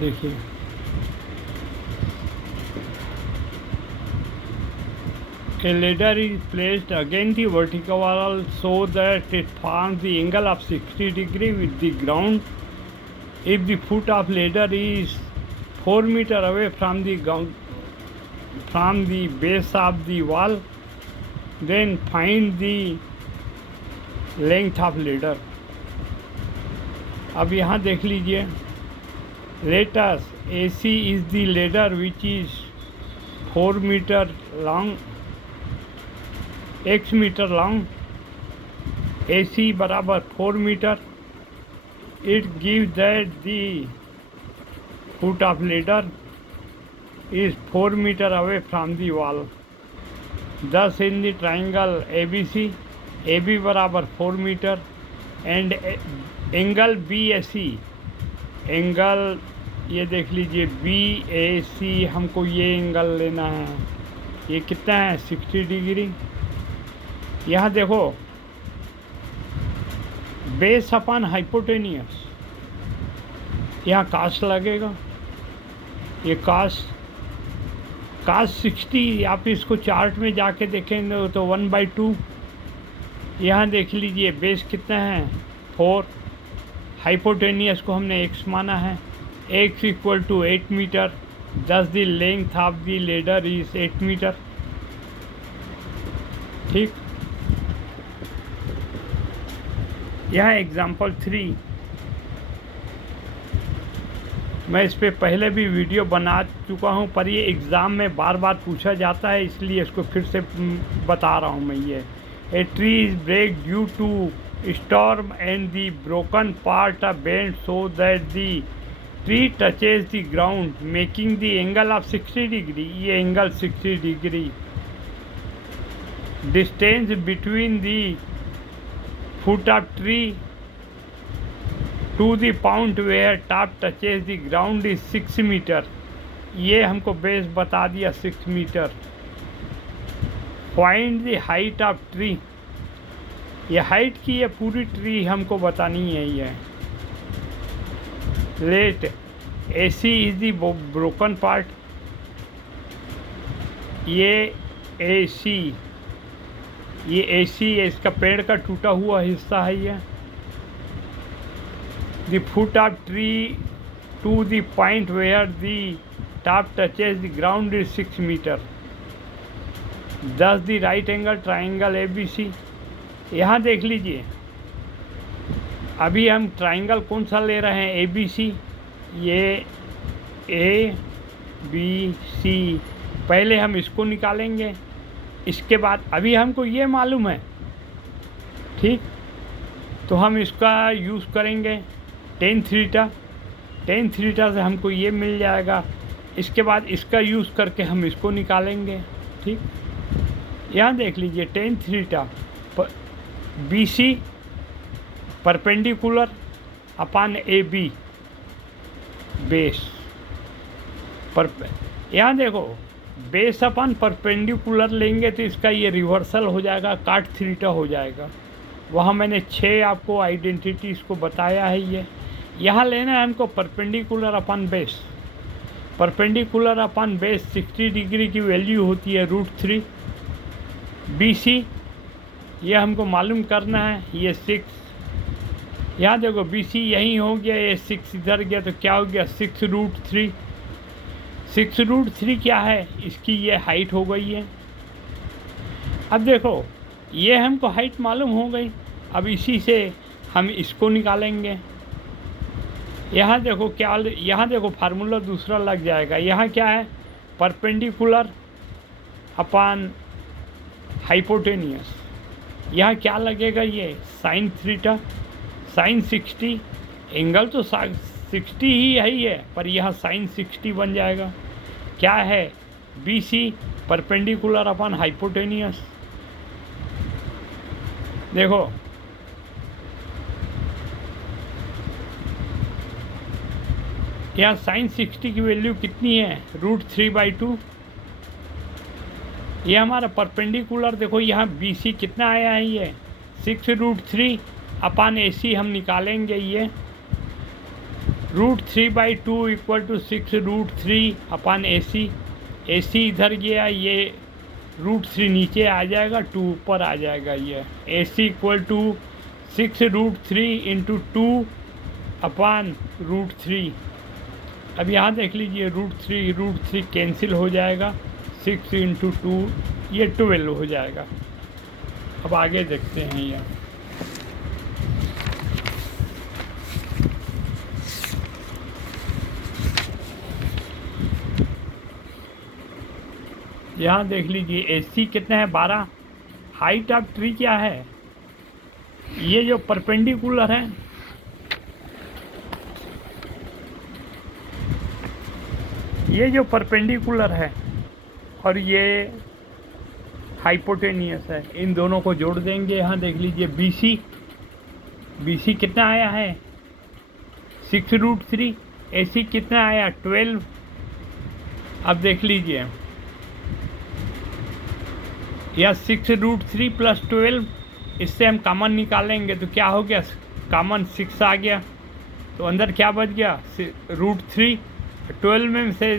देखिए a ladder is placed against the vertical wall so that it forms the angle of 60 degree with the ground. If the foot of ladder is 4 meter away from the ground, from the base of the wall, then find the length of ladder. अब यहाँ देख लीजिए, let us AC is the ladder which is 4 meter long, x meter long, AC बराबर 4 meter. It gives that the foot of ladder is 4 meter away from the wall. Thus in the triangle ABC, AB बराबर 4 meter and angle BAC, angle ये देख लीजिए BAC, हमको ये angle लेना है, ये कितना है 60 डिग्री। यहाँ देखो बेस अपन हाइपोटेनियस, यहाँ कास्ट लगेगा, ये कास्ट 60, आप इसको चार्ट में जाके देखेंगे तो 1/2। यहाँ देख लीजिए बेस कितना है 4, हाइपोटेनियस को हमने x माना है, x equal to 8 metre, thus the length of the ladder is 8 metre. ठीक, यह एग्जाम्पल 3, मैं इस पे पहले भी वीडियो बना चुका हूँ, पर ये एग्ज़ाम में बार बार पूछा जाता है, इसलिए इसको फिर से बता रहा हूँ मैं। ये a tree is break due to storm and the broken part are bent so that the tree touches the ground making the angle of 60 degree. ये angle 60 degree. Distance between the foot of tree to the point where top touches the ground is 6 मीटर। ये हमको base बता दिया 6 मीटर। Find the height of tree, ये height की ये पूरी ट्री हमको बतानी है। ये let AC is the broken part, ये AC इसका पेड़ का टूटा हुआ हिस्सा है। ये the foot of tree to the point where the top touches the ground is 6 metre. 10 the right angle triangle ABC। यहाँ देख लीजिए, अभी हम ट्राइंगल कौन सा ले रहे हैं ABC, ये ABC। पहले हम इसको निकालेंगे, इसके बाद अभी हमको ये मालूम है, ठीक, तो हम इसका यूज़ करेंगे tan थीटा। tan थीटा से हमको ये मिल जाएगा, इसके बाद इसका यूज़ करके हम इसको निकालेंगे। ठीक, यहाँ देख लीजिए tan थीटा BC परपेंडिकुलर अपान AB बेस पर। यहाँ देखो बेस अपन परपेंडिकुलर लेंगे तो इसका ये रिवर्सल हो जाएगा, काट थीटा हो जाएगा। वहाँ मैंने 6 आपको आइडेंटिटीज़ को बताया है। ये यहाँ लेना है हमको perpendicular upon base. Perpendicular upon base 60 degree की वैल्यू होती है √3। BC ये हमको मालूम करना है, ये 6। यहाँ देखो BC यहीं हो गया, ये 6 इधर गया तो क्या हो गया 6√3। 6√3 क्या है, इसकी ये हाइट हो गई है। अब देखो ये हमको हाइट मालूम हो गई, अब इसी से हम इसको निकालेंगे। यहाँ देखो क्या, यहाँ देखो फार्मूला दूसरा लग जाएगा। यहाँ क्या है, परपेंडिकुलर अपान हाइपोटेनियस। यहाँ क्या लगेगा, ये साइन थीटा, साइन 60, एंगल तो 60 ही है, पर यहाँ साइन 60 बन जाएगा। क्या है BC परपेंडिकुलर अपन हाइपोटेनियस। देखो यहाँ साइन 60 की वैल्यू कितनी है, √3/2। ये हमारा परपेंडिकुलर, देखो यहाँ BC कितना आया है, ये 6√3 अपान AC हम निकालेंगे। ये √3/2 = 6√3/AC। AC इधर गया, ये √3 नीचे आ जाएगा, 2 ऊपर आ जाएगा। ये AC = 6√3 × 2/√3। अब यहाँ देख लीजिए, √3 कैंसिल हो जाएगा, 6 × 2 ये 12 हो जाएगा। अब आगे देखते हैं। यहाँ देख लीजिए, AC कितना है, 12। हाइट ऑफ ट्री क्या है, ये जो परपेंडिकुलर है, ये जो परपेंडिकुलर है और ये हाइपोटेनियस है, इन दोनों को जोड़ देंगे। यहाँ देख लीजिए, BC कितना आया है, 6√3। AC कितना आया, 12। अब देख लीजिए, यह 6√3 + 12, इससे हम कॉमन निकालेंगे तो क्या हो गया, कॉमन 6 आ गया, तो अंदर क्या बच गया, √3। 12 में से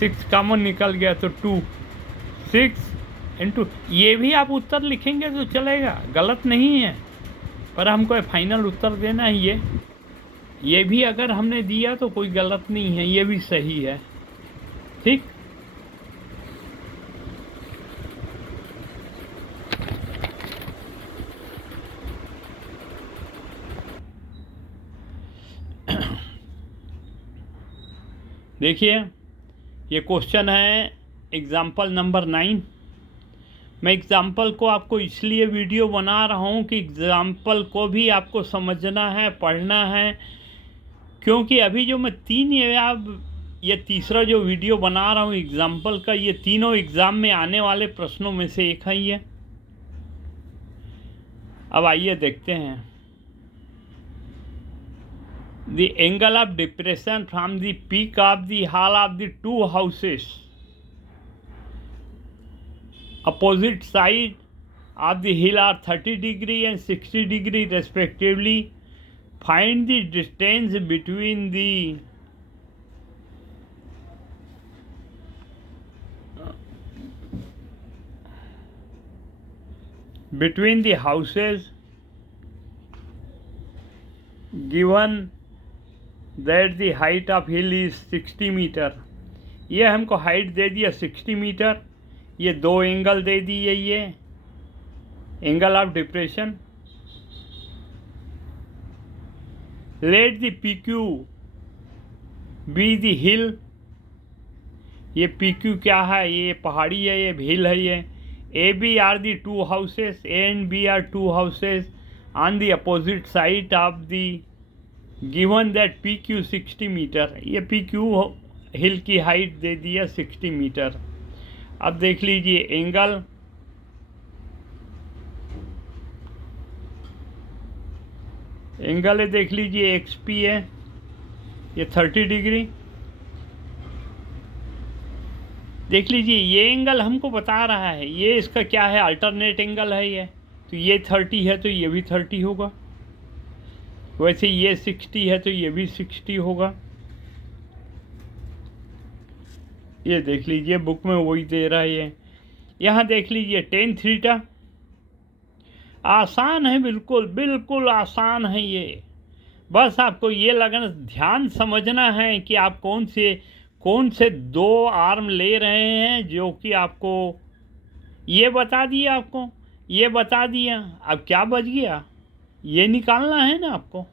6 कॉमन निकल गया तो 2। 6 × ये भी आप उत्तर लिखेंगे तो चलेगा, गलत नहीं है, पर हमको फाइनल उत्तर देना है। ये भी अगर हमने दिया तो कोई गलत नहीं है, ये भी सही है। ठीक, देखिए, ये क्वेश्चन है एग्ज़ाम्पल नंबर 9। मैं एग्ज़ाम्पल को आपको इसलिए वीडियो बना रहा हूँ कि एग्ज़ाम्पल को भी आपको समझना है, पढ़ना है, क्योंकि अभी जो मैं ये तीसरा जो वीडियो बना रहा हूँ एग्ज़ाम्पल का, ये तीनों एग्ज़ाम में आने वाले प्रश्नों में से एक है ये। अब आइए देखते हैं। The angle of depression from the peak of the hall of the two houses opposite side of the hill are 30° and 60° respectively. Find the distance between the houses given that the height of hill is 60 metre. ये हमको height दे दिया 60 metre, ये दो angle दे दिए, ये angle of depression. Let the PQ be the हिल, ये PQ क्या है, ये पहाड़ी है, ये हिल है। ये AB are the two houses, A and B are two houses on the opposite side of the given that PQ 60 metre. ये PQ हिल की हाइट दे दिया 60 मीटर। अब देख लीजिए एंगल है, देख लीजिए XP है, ये 30°। देख लीजिए, ये एंगल हमको बता रहा है, ये इसका क्या है, अल्टरनेट एंगल है ये, तो ये 30 है तो ये भी 30 होगा। वैसे ये 60 है तो ये भी 60 होगा। ये देख लीजिए, बुक में वही दे रहा है ये। यहाँ देख लीजिए tan थीटा, आसान है, बिल्कुल बिल्कुल आसान है ये। बस आपको ये लगना, ध्यान समझना है कि आप कौन से दो आर्म ले रहे हैं, जो कि आपको ये बता दिया, आपको ये बता दिया। अब क्या बच गया, ये निकालना है ना आपको,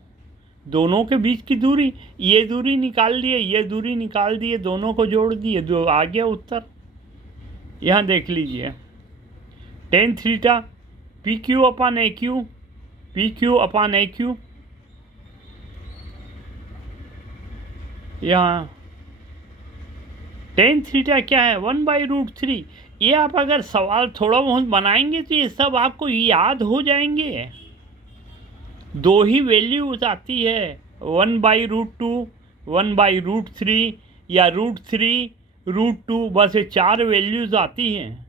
दोनों के बीच की दूरी, ये दूरी निकाल लिए, ये दूरी निकाल दिए, दोनों को जोड़ दिए, दो आ गया उत्तर। यहाँ देख लीजिए, tan थीटा PQ/AQ, PQ/AQ। यहाँ tan थीटा क्या है, 1/√3। ये आप अगर सवाल थोड़ा बहुत बनाएंगे तो ये सब आपको याद हो जाएंगे। दो ही वैल्यूज आती है, 1/√2, 1/√3 या √3, √2, बस ये 4 वैल्यूज आती हैं।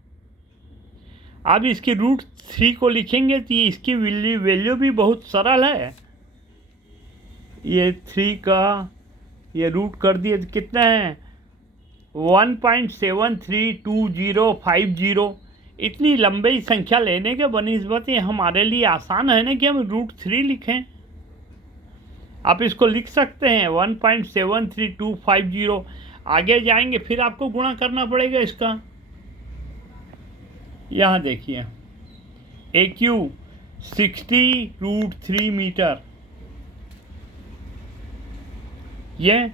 आप इसकी √3 को लिखेंगे तो इसकी वैल्यू भी बहुत सरल है, ये 3 का ये रूट कर दिए तो कितना है 1.732050। इतनी लंबी संख्या लेने के बनिस्बत ये हमारे लिए आसान है ना कि हम √3 लिखें। आप इसको लिख सकते हैं 1.73250। आगे जाएंगे फिर आपको गुणा करना पड़ेगा इसका। यहाँ देखिए AQ 60√3 मीटर, ये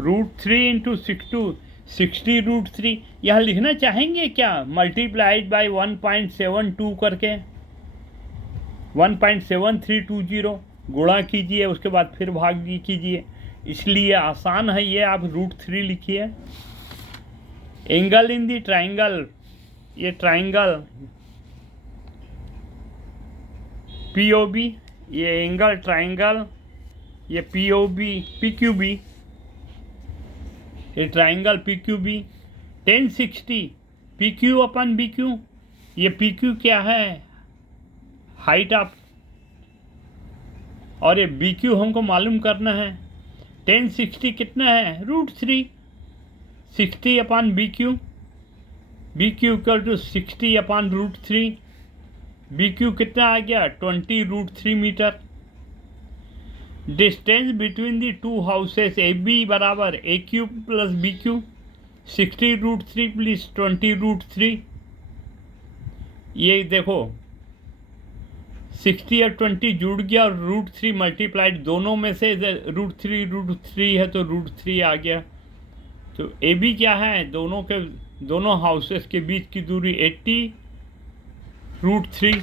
√3 इंटू 60√3 यहाँ लिखना चाहेंगे क्या, मल्टीप्लाइड बाय 1.72 करके 1.7320 गुणा कीजिए, उसके बाद फिर भाग कीजिए, इसलिए आसान है ये। आप √3 लिखिए। एंगल इन दी ट्राइंगल, ये ट्राइंगल POB, ये एंगल ट्राइंगल, ये PQB, ये ट्राइंगल PQB 1060 PQ अपन BQ। ये PQ क्या है, हाइट ऑफ, और ये BQ हमको मालूम करना है। 1060 कितना है √3, 60 अपन BQ, BQ इक्वल टू 60 अपन √3। BQ कितना आ गया 20√3 metre. Distance between the two houses AB बराबर AQ प्लस BQ, 60√3 प्लस 20√3। ये देखो 60 और 20 जुड़ गया और √3 मल्टीप्लाइड, दोनों में से √3 है तो √3 आ गया। तो AB क्या है, दोनों हाउसेस के बीच की दूरी 80√3।